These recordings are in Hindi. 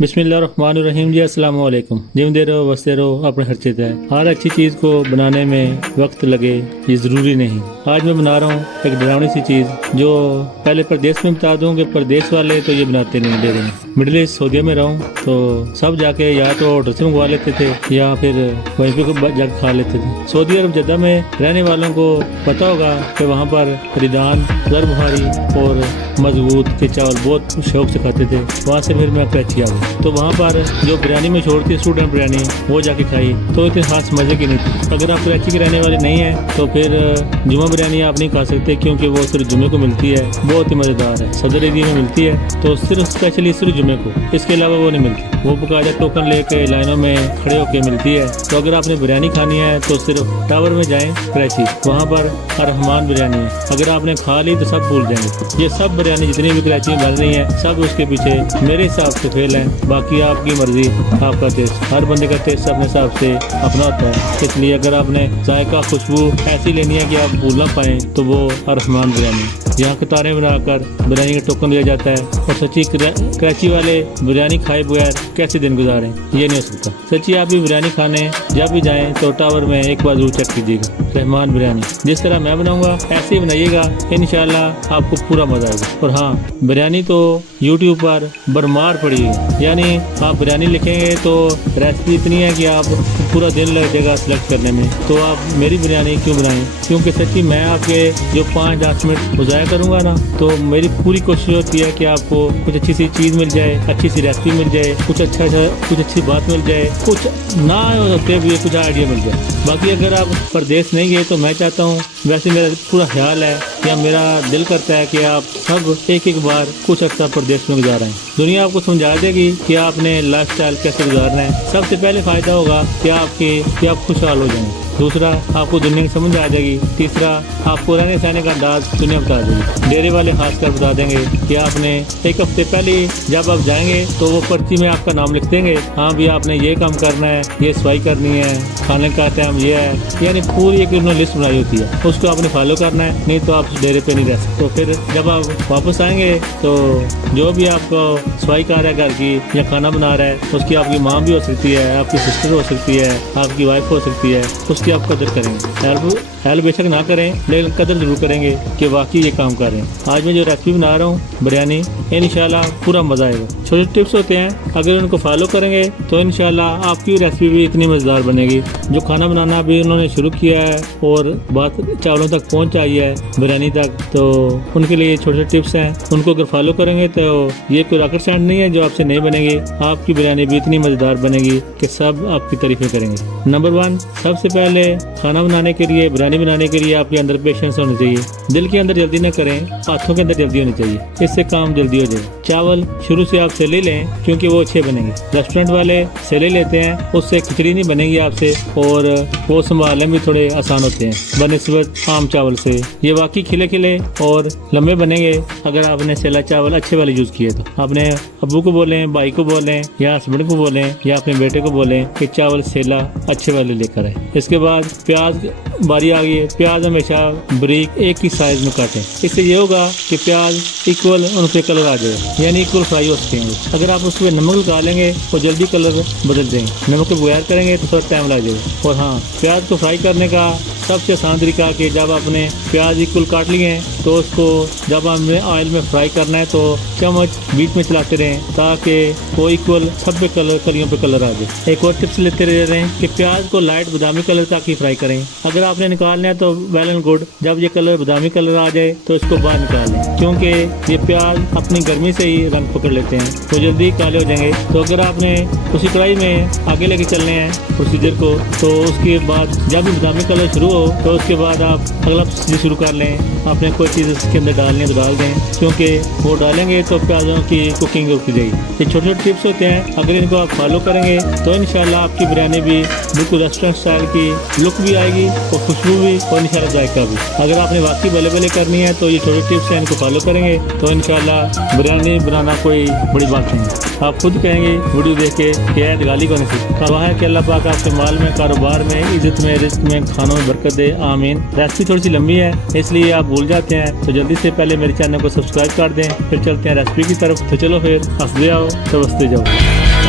बिस्मिल्लाहिर्रहमानिर्रहीम जी, अस्सलाम वालेकुम। जिमदे रहो बसते रहो अपने खर्चे तय। हर अच्छी चीज़ को बनाने में वक्त लगे ये ज़रूरी नहीं। आज मैं बना रहा हूँ एक डरावनी सी चीज़ जो पहले प्रदेश में बता दूँ कि प्रदेश वाले तो ये बनाते नहीं दे रहे। मिडिल ईस्ट सऊदीया में रहूँ तो सब जाके या तो ऑर्डर से मंगवा लेते थे या फिर वहीं पे जाके खा लेते थे। सऊदी अरब जद्दा में रहने वालों को पता होगा कि वहाँ पर रिदान, जर बुहारी और मजबूत के चावल बहुत शौक से खाते थे। वहाँ से फिर मैं कराची आ गया तो वहाँ पर जो बिरयानी मशहूर थी स्टूडेंट बिरयानी, वो जाके खाई तो इतनी खास मज़े की नहीं थी। अगर आप कराची के रहने वाले नहीं हैं तो फिर जुमा बिरयानी आप नहीं खा सकते क्योंकि वो सिर्फ जुमे को मिलती है, बहुत ही मज़ेदार है। सदर एरिया में मिलती है तो सिर्फ स्पेशली सिर्फ जुमे को, इसके अलावा वो नहीं मिलती। वो बकायदा टोकन लेके लाइनों में खड़े होकर मिलती है। तो अगर आपने बिरयानी खानी है तो सिर्फ टावर में जाएँ कराची, वहाँ पर रहमान बिरयानी है। अगर आपने खा ली तो सब भूल जाएंगे। ये सब बिरयानी जितनी भी कराची में बन रही है सब उसके पीछे मेरे हिसाब से फेल है। बाकी आपकी मर्जी, आपका टेस्ट, हर बंदे का टेस्ट अपने हिसाब से अपना होता है। इसलिए अगर आपने जायका खुशबू ऐसी लेनी है कि आप भूल ना पाएँ तो वो रहमान बिरयानी। यहाँ कतारें बनाकर बिरयानी का टोकन दिया जाता है और सच्ची कराची वाले बिरयानी खाए बगैर कैसे दिन गुजारें, ये नहीं हो सकता। सच्ची आप भी बिरयानी खाने जब भी जाएं तो टावर में एक बार जरूर चेक कीजिएगा रहमान बिरयानी। जिस तरह मैं बनाऊंगा ऐसे ही बनाइएगा, इंशाल्लाह आपको पूरा मजा आएगा। और हाँ, बिरयानी तो यूट्यूब पर बरमार पड़ी है, यानी आप बिरयानी लिखेंगे तो रेसिपी इतनी है कि आप पूरा दिन लग जाएगा सिलेक्ट करने में। तो आप मेरी बिरयानी क्यों बनाएं? क्योंकि सच्ची मैं आपके जो 5-10 मिनट गुजारा करूंगा ना तो मेरी पूरी कोशिश होती है कि आपको कुछ अच्छी सी चीज़ मिल जाए, अच्छी सी रेसिपी मिल जाए, कुछ अच्छी बात मिल जाए, कुछ ना होते हुए कुछ आइडिया मिल जाए। बाकी अगर आप परदेश नहीं गए तो मैं चाहता हूँ, वैसे मेरा पूरा ख्याल है या मेरा दिल करता है कि आप सब एक बार कुछ अर्सा प्रदेश में गुजारें। दुनिया आपको समझा देगी कि आपने लाइफ स्टाइल कैसे गुजारना है। सबसे पहले फायदा होगा कि आप खुशहाल हो जाएंगे। दूसरा, आपको दुनिया की समझ आ जाएगी। तीसरा, आपको रहने सहने का अंदाज दुनिया बता देगी। डेरे वाले खासकर बता देंगे कि आपने एक हफ्ते पहले जब आप जाएंगे तो वो पर्ची में आपका नाम लिख देंगे, हाँ भी आपने ये काम करना है, ये सफाई करनी है, खाने का टाइम ये है, यानी पूरी एक उन्होंने लिस्ट बनाई होती है, उसको आपने फॉलो करना है, नहीं तो आप डेरे पे नहीं रह सकते। तो फिर जब आप वापस आएंगे तो जो भी आपको सफाई कर रहा है घर की या खाना बना रहा है, उसकी आपकी माँ भी हो सकती है, आपकी सिस्टर हो सकती है, आपकी वाइफ हो सकती है, उसकी आप कदर करेंगे। हेल्प बेशक ना करें लेकिन कदर जरूर करेंगे कि वाकई ये काम कर रहे हैं। आज मैं जो रेसिपी बना रहा हूँ बिरयानी, इंशाल्लाह पूरा मज़ा आएगा। छोटे टिप्स होते हैं, अगर उनको फॉलो करेंगे तो इंशाल्लाह आपकी रेसिपी भी इतनी मज़ेदार बनेगी। जो खाना बनाना अभी उन्होंने शुरू किया है और बात चावलों तक पहुँच आई है बिरयानी तक, तो उनके लिए छोटे टिप्स हैं। उनको अगर फॉलो करेंगे तो ये कोई रॉकेट साइंस नहीं है जो आपसे नहीं बनेगी। आपकी बिरयानी भी इतनी मज़ेदार बनेगी कि सब आपकी तारीफें करेंगे। नंबर 1, सबसे पहले खाना बनाने के लिए, बिरयानी बनाने के लिए आपके अंदर पेशेंस होनी चाहिए। दिल के अंदर जल्दी न करें, हाथों के अंदर जल्दी होनी चाहिए, इससे काम जल्दी हो जाए। चावल शुरू से आप से ले लें क्योंकि वो अच्छे बनेंगे। रेस्टोरेंट वाले से ले लेते हैं, उससे खिचड़ी नहीं बनेगी आपसे और वो संभालने भी थोड़े आसान होते हैं बनिस्बत आम चावल से। ये वाकई खिले खिले और लंबे बनेंगे अगर आपने सेला चावल अच्छे वाले यूज़ किए तो। आपने अब्बू को बोलें, भाई को बोलें या हस्बैंड को बोलें या अपने बेटे को बोलें कि चावल सेला अच्छे वाले लेकर आए। इसके बाद प्याज बारी आ गई है। प्याज हमेशा बारीक एक ही साइज में काटें, इससे ये होगा कि प्याज इक्वल उन पे कलर आ जाए, यानी इक्वल फ्राई हो सकेंगे। अगर आप उसमें नमक लगा लेंगे तो जल्दी कलर बदल देंगे, नमक के बगैर करेंगे तो थोड़ा टाइम लग जाएगा। और हाँ, प्याज को फ्राई करने का सबसे आसान तरीका कि जब आपने प्याज इक्वल काट लिए हैं तो उसको जब आपने ऑयल में फ्राई करना है तो चम्मच बीच में चलाते रहें ताकि वो इक्वल सब पे कलर, कलियों पे कलर आ जाए। एक और टिप्स लेते रह रहे हैं कि प्याज को लाइट बादामी कलर तक ही फ्राई करें। अगर आपने निकालना है तो वेल एंड गुड, जब ये कलर बादामी कलर आ जाए तो इसको बाहर निकाल लें क्योंकि ये प्याज अपनी गर्मी से ही रंग पकड़ लेते हैं तो जल्दी काले हो जाएंगे। तो अगर आपने उसी कढ़ाई में आगे लेके चलने हैं प्रोसीजर को, तो उसके बाद जब भी बादामी कलर शुरू हो तो उसके बाद आप अगला प्रोसीजर शुरू कर लें। आपने कोई चीज़ इसके अंदर डालनी है तो डाल दें क्योंकि वो डालेंगे तो प्याजों की कुकिंग रुक जाएगी। ये छोटे छोटे टिप्स होते हैं, अगर इनको आप फॉलो करेंगे तो इंशाल्लाह आपकी बिरयानी भी बिल्कुल रेस्टोरेंट स्टाइल की लुक भी आएगी और खुशबू भी और इंशाल्लाह जायका भी। अगर आपने वाकई बल्ले बल्ले करनी है तो ये छोटे टिप्स हैं, इनको फॉलो करेंगे तो इंशाल्लाह बिरयानी बनाना कोई बड़ी बात नहीं है। आप खुद कहेंगे वीडियो देख के कि यार गाली कौन सी। दुआ है कि अल्लाह पाक आपके माल में, कारोबार में, इज्जत में, रिस्क में, खानों में बरकत दे, आमीन। रेसिपी थोड़ी सी लंबी है इसलिए आप भूल जाते हैं, तो जल्दी से पहले मेरे चैनल को सब्सक्राइब कर दें। फिर चलते हैं रेसिपी की तरफ। तो चलो फिर हंसते आओ तो बसते जाओ।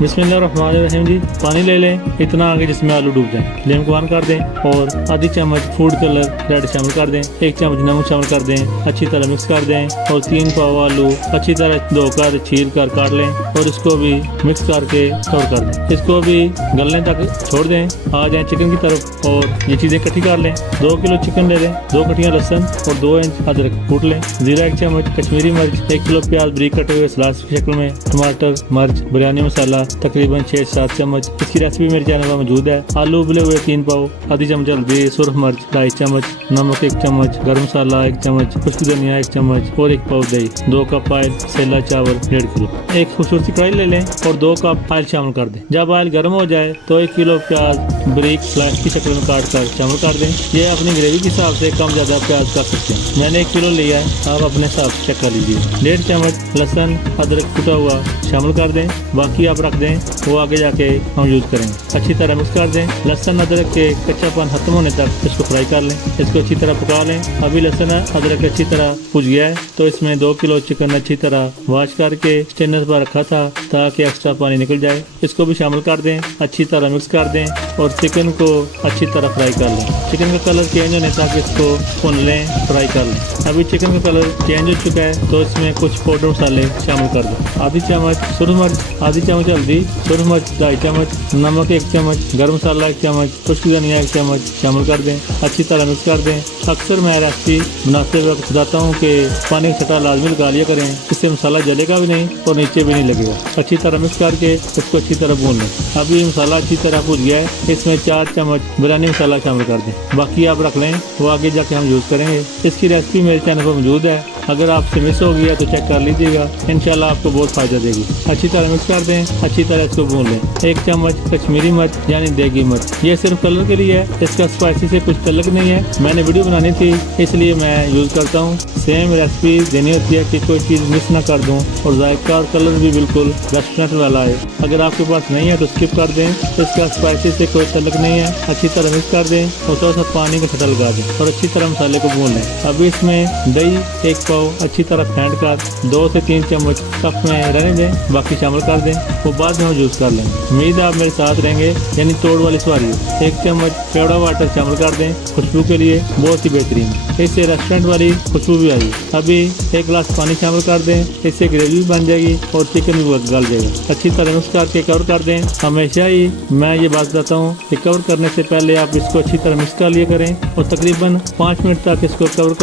बिस्मिल्लाहिर्रहमानिर्रहीम जी। पानी ले लें इतना आगे जिसमें आलू डूब जाए। फ्लेम को ऑन कर दें और आधी चम्मच फूड कलर रेड शामिल कर दें। 1 चम्मच नमक शामिल कर दें। अच्छी तरह मिक्स कर दें और 3 पाव आलू अच्छी तरह धोकर छील कर काट लें और इसको भी मिक्स करके कवर कर दें। इसको भी गलने तक छोड़ दें। आ जाए चिकन की तरफ और ये चीज़ें इकट्ठी कर लें। 2 किलो चिकन ले लें, 2 कटियाँ लहसुन और 2 इंच अदरक कूट लें। जीरा 1 चम्मच, कश्मीरी मिर्च 1 किलो, प्याज बारीक कटे हुए सलाद की शक्ल में, टमाटर, मिर्च, बिरयानी मसाला तकरीबन 6-7 चम्मच। इसकी रेसिपी मेरे चैनल पर मौजूद है। आलू उबले हुए 3 पाव, आधी चम्मच हल्दी, सुरख मिर्च 2.5 चम्मच, नमक 1 चम्मच, गरम मसाला 1 चम्मच, खुश्क धनिया 1 चम्मच और 1 पाव दही, 2 कप ऑयल, सेला चावल 1.5 किलो। एक खूबसूरत सी कढ़ाई ले लें और 2 कप ऑयल शामिल कर दें। जब ऑयल गर्म हो जाए तो 1 किलो प्याज बारीक स्लाइस की शक्ल में काट कर शामिल कर दें। ये अपनी ग्रेवी के हिसाब से कम ज्यादा प्याज कर सकते हैं। मैंने 1 किलो लिया है, आप अपने हिसाब से चेक कर लीजिए। 1.5 चम्मच लहसुन अदरक कुटा हुआ शामिल कर दें। बाकी आप रख दें, वो आगे जाके हम यूज करेंगे। अच्छी तरह मिक्स कर दें। लहसुन अदरक के कच्चापन खत्म होने तक इसको फ्राई कर लें। इसको अच्छी तरह पका लें। अभी लहसुन अदरक अच्छी तरह भुज गया है तो इसमें 2 किलो चिकन अच्छी तरह वॉश करके स्टेनर पर रखा था ताकि एक्स्ट्रा पानी निकल जाए। इसको भी शामिल कर दें। अच्छी तरह मिक्स कर दें और चिकन को अच्छी तरह फ्राई कर लें। चिकन का कलर चेंज होने तक इसको भून लें, फ्राई कर लें। अभी चिकन का कलर चेंज हो चुका है तो इसमें कुछ पाउडर मसाले शामिल कर दें। आधी चम्मच सुरख मिर्च, आधी चम्मच हल्दी, सुरख मिर्च 2.5 चम्मच, नमक 1 चम्मच, गरम मसाला 1 चम्मच, खुश्क धनिया 1 चम्मच शामिल कर दें। अच्छी तरह मिक्स कर दें। अक्सर मैं रेसिपी बनाते वक्त बताता हूँ कि पानी का छटा लाजमी लगा लिया करें, इससे मसाला जलेगा भी नहीं और नीचे भी नहीं लगेगा। अच्छी तरह मिक्स करके इसको अच्छी तरह भून लें। अभी मसाला अच्छी तरह भून गया है, इसमें 4 चम्मच बिरयानी मसाला शामिल कर दें। बाकी आप रख लें, वो आगे जाके हम यूज़ करेंगे। इसकी रेसिपी मेरे चैनल पर मौजूद है, अगर आपसे मिस हो गया तो चेक कर लीजिएगा, इंशाल्लाह आपको बहुत फायदा देगी। अच्छी तरह मिक्स कर दें, अच्छी तरह इसको भून लें। 1 चम्मच कश्मीरी मिर्च यानी देगी मिर्च, ये सिर्फ कलर के लिए है, इसका स्पाइसी से कुछ तल्लुक नहीं है। मैंने वीडियो बनानी थी इसलिए मैं यूज़ करता हूँ। सेम रेसिपी देनी होती है कि कोई चीज़ मिस ना कर दूँ और जायका और कलर भी बिल्कुल रेस्टोरेंट वाला है। अगर आपके पास नहीं है तो स्किप कर दें, इसका स्पाइसी से कोई तल्लुक नहीं है। अच्छी तरह मिक्स कर दें और थोड़ा सा पानी का छटा लगा दें और अच्छी तरह मसाले को भून लें। अभी इसमें दही 1 पाव अच्छी तरह फेंट कर 2 से 3 चम्मच कप में रहने दें, बाकी शामिल कर दें, वो बाद में हम यूज़ कर लेंगे। उम्मीद है आप मेरे साथ रहेंगे, यानी तोड़ वाली सवारी। 1 चम्मच केवड़ा वाटर शामिल कर दें, खुशबू के लिए बहुत ही बेहतरीन, इससे रेस्टोरेंट वाली खुशबू भी आई। अभी 1 गिलास पानी शामिल कर दें, इससे ग्रेवी बन जाएगी और चिकन भी गल जाएगा। अच्छी तरह मिक्स करके कवर कर दें। हमेशा ही मैं ये बात बताता हूँ कि कवर करने से पहले आप इसको अच्छी तरह मिक्स कर लिया करें और तकरीबन 5 मिनट तक इसको कवर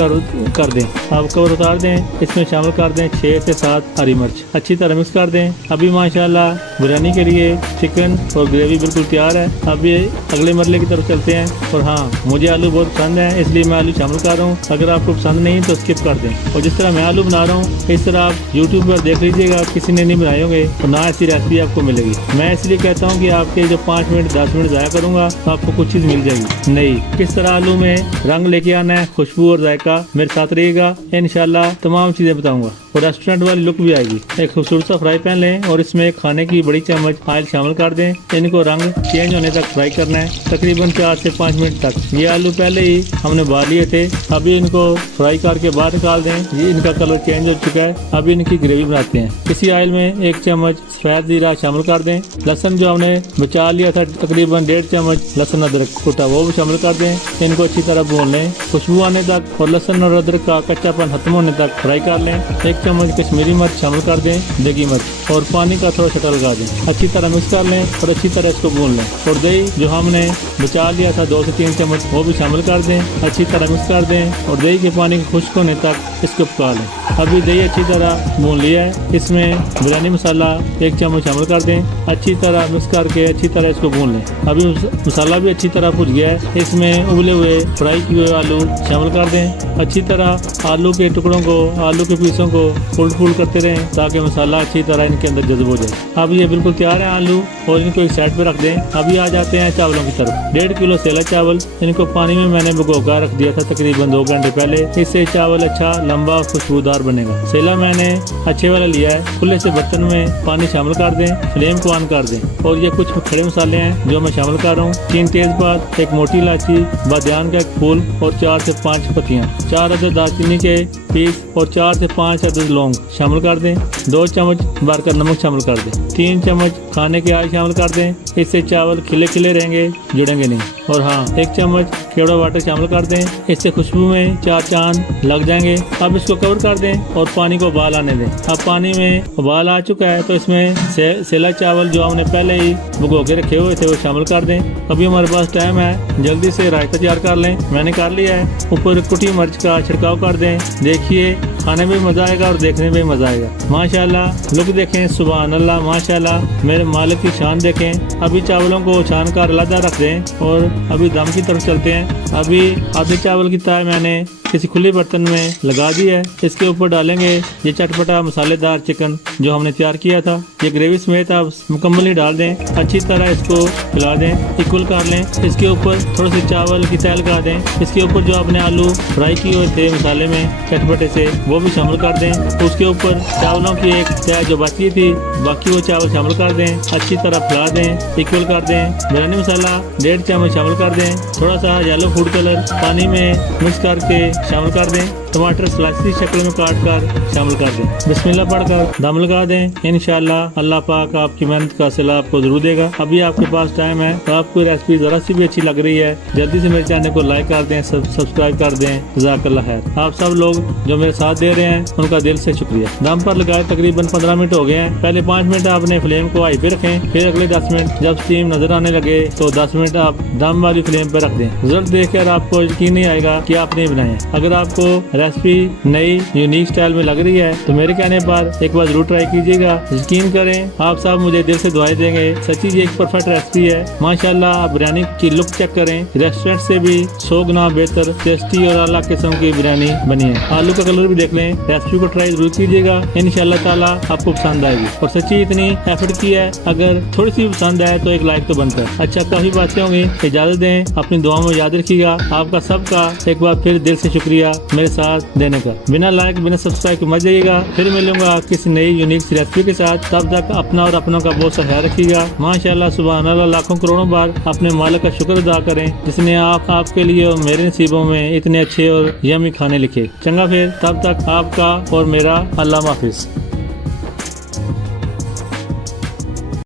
कर दें। आप कवर उतार दें, इसमें शामिल कर दें 6 से 7 हरी मिर्च, अच्छी तरह मिक्स कर दें। अभी माशाल्लाह बिरयानी के लिए चिकन और ग्रेवी बिल्कुल तैयार है। अभी अगले मरले की तरफ चलते हैं। और हाँ, मुझे आलू बहुत पसंद है इसलिए मैं आलू शामिल कर रहा हूँ। अगर आपको पसंद नहीं तो स्किप कर दें। और जिस तरह मैं आलू बना रहा हूँ इस तरह आप यूट्यूब पर देख लीजिएगा, किसी ने नहीं बनाए होंगे तो ना ऐसी रेसिपी आपको मिलेगी। मैं इसलिए कहता हूँ कि आपके जो 5 मिनट 10 मिनट ज़ाया करूँगा तो आपको कुछ चीज़ मिल जाएगी। नहीं, किस तरह आलू में रंग लेके आना है, खुशबू और जायका, मेरे साथ रहेगा, इंशाल्लाह तमाम चीज़ें बताऊँगा और रेस्टोरेंट वाली लुक भी आएगी। एक खूबसूरत सा फ्राई पैन लें और इसमें खाने की बड़ी चम्मच ऑयल शामिल कर दें। इनको रंग चेंज होने तक फ्राई करना है, तकरीबन 4 से 5 मिनट तक। ये आलू पहले ही हमने उबाल लिए थे, अभी इनको फ्राई करके बाहर निकाल दें। ये इनका कलर चेंज हो चुका है। अभी इनकी ग्रेवी बनाते हैं। इसी ऑयल में 1 चम्मच सफेद जीरा शामिल कर दें। लहसुन जो हमने बचा लिया था तकरीबन 1.5 चम्मच लहसुन अदरक कुटा, वो भी शामिल कर दें। इनको अच्छी तरह भून लें खुशबू आने तक और लहसुन और अदरक का कच्चापन खत्म होने तक फ्राई कर लें। 1 चम्मच कश्मीरी मिर्च शामिल कर दें, देगी मिर्च, और पानी का थोड़ा छटा लगा दें। अच्छी तरह मिक्स कर लें और अच्छी तरह इसको भून लें। और दही जो हमने बचा लिया था 2 से 3 चम्मच, वो भी शामिल कर दें। अच्छी तरह मिक्स कर दें और दही के पानी को खुश्क होने तक इसको पका लें। अभी दही अच्छी तरह भून लिया है, इसमें बिरयानी मसाला 1 चम्मच शामिल कर दें। अच्छी तरह मिक्स करके अच्छी तरह इसको भून लें। अभी मसाला भी अच्छी तरह भुज गया है, इसमें उबले हुए फ्राई किए हुए आलू शामिल कर दें। अच्छी तरह आलू के टुकड़ों को, आलू के पीसों को उलट करते रहें ताकि मसाला अच्छी तरह इनके अंदर जज्ब हो जाए। अब ये बिल्कुल तैयार है आलू और इनको एक साइड पे रख दें। अभी आ जाते हैं चावलों की तरफ। 1.5 किलो सेला चावल, इनको पानी में मैंने भिगोकर रख दिया था तकरीबन 2 घंटे पहले। इससे चावल अच्छा लंबा खुशबूदार बनेगा। सेला मैंने अच्छे वाला लिया है। खुले से बर्तन में पानी शामिल कर दें, फ्लेम को ऑन कर दें और ये कुछ खड़े मसाले हैं जो मैं शामिल कर रहा हूँ। 3 तेजपात, 1 मोटी इलायची, बादियान का 1 फूल और 4 से 5 पत्तियाँ, 4 अदद दालचीनी के पीस और 4 से 5 अदद लौंग शामिल कर दें। 2 चम्मच भरकर नमक शामिल कर दें। 3 चम्मच खाने की आग शामिल कर दें। इससे चावल खिले खिले रहेंगे, जुड़ेंगे नहीं। और हाँ, 1 चम्मच केवड़ा वाटर शामिल कर दें। इससे खुशबू में 4 चांद लग जाएंगे। अब इसको कवर कर दें और पानी को उबाल आने दें। अब पानी में उबाल आ चुका है तो इसमें सेला चावल जो हमने पहले ही भिगो के रखे हुए थे वो शामिल कर दें। अभी हमारे पास टाइम है, जल्दी से रायता तैयार कर लें। मैंने कर लिया है। ऊपर कुटी मिर्च का छिड़काव कर दें। देखिए, खाने में मजा आएगा और देखने में मजा आएगा। माशाल्लाह, लुक देखें, सुभान अल्लाह, माशाल्लाह, मेरे मालिक की शान देखें। अभी चावलों को छान कर अलग रख दें और अभी दम की तरफ चलते हैं। अभी आधे चावल की ताय मैंने किसी खुले बर्तन में लगा दी है। इसके ऊपर डालेंगे ये चटपटा मसालेदार चिकन जो हमने तैयार किया था। ये ग्रेवी समेत आप मुकम्मल ही डाल दें। अच्छी तरह इसको हिला दें, इक्वल कर लें। इसके ऊपर थोड़े से चावल की तैल लगा दें। इसके ऊपर जो आपने आलू फ्राई किए हुए थे मसाले में चटपटे से, वो भी शामिल कर दें। उसके ऊपर चावलों की एक तय जो बची थी, बाकी वो चावल शामिल कर दें। अच्छी तरह फैला दें, इक्वल कर दें। बिरयानी मसाला 1.5 चम्मच शामिल कर दें। थोड़ा सा येलो फूड कलर पानी में मिक्स करके शामिल कर दें। टमाटर स्लाइस की शक्ल में काट कर शामिल कर दें। बिस्मिल्लाह पढ़कर दम लगा दें। इंशाल्लाह अल्लाह पाक आपकी मेहनत का सिला आपको जरूर देगा। अभी आपके पास टाइम है तो आपको रेसिपी जरा सी भी अच्छी लग रही है, जल्दी से मेरे चैनल को लाइक कर दें, सब्सक्राइब कर दें। जज़ाकल्लाह खैर। आप सब लोग जो मेरे साथ दे रहे हैं उनका दिल से शुक्रिया। दम पर लगाए तकरीबन 15 मिनट हो गए हैं। पहले 5 मिनट आपने फ्लेम को हाई पे रखें, फिर अगले 10 मिनट जब स्टीम नजर आने लगे तो 10 मिनट आप दम वाली फ्लेम पर रख दें। रिजल्ट देखकर आपको यकीन नहीं आएगा कि आपने बनाया। अगर आपको रेसिपी नई यूनिक स्टाइल में लग रही है तो मेरे कहने पर एक बार जरूर ट्राई कीजिएगा। यकीन करें, आप सब मुझे दिल से दुआएं देंगे। सच्ची ये एक परफेक्ट रेसिपी है। माशाल्लाह, आप बिरयानी की लुक चेक करें, रेस्टोरेंट से भी 100 गुना बेहतर, टेस्टी और आला किस्म की बिरयानी बनी है। आलू का कलर भी देख लें। रेसिपी को ट्राई जरूर कीजिएगा, इंशाल्लाह ताला आपको पसंद आएगी। और सच्ची इतनी एफर्ट की है, अगर थोड़ी सी पसंद आए तो एक लाइक तो बनता है। अच्छा, काफी बातें होंगी, इजाजत दें। अपनी दुआ में याद रखिएगा। आपका सबका एक बार फिर दिल से शुक्रिया मेरे साथ देने का। बिना लाइक बिना सब्सक्राइब के मत जाइएगा। फिर मिलूंगा किसी नई यूनिक रेसिपी के साथ। तब तक अपना और अपनों का बहुत सा ख्याल रखिएगा। माशाल्लाह, सुभान अल्लाह, लाखों करोड़ों बार अपने मालिक का शुक्र अदा करें जिसने आपके लिए और मेरे नसीबों में इतने अच्छे और यमी खाने लिखे। चंगा फिर, तब तक आपका और मेरा अल्लाह हाफिज।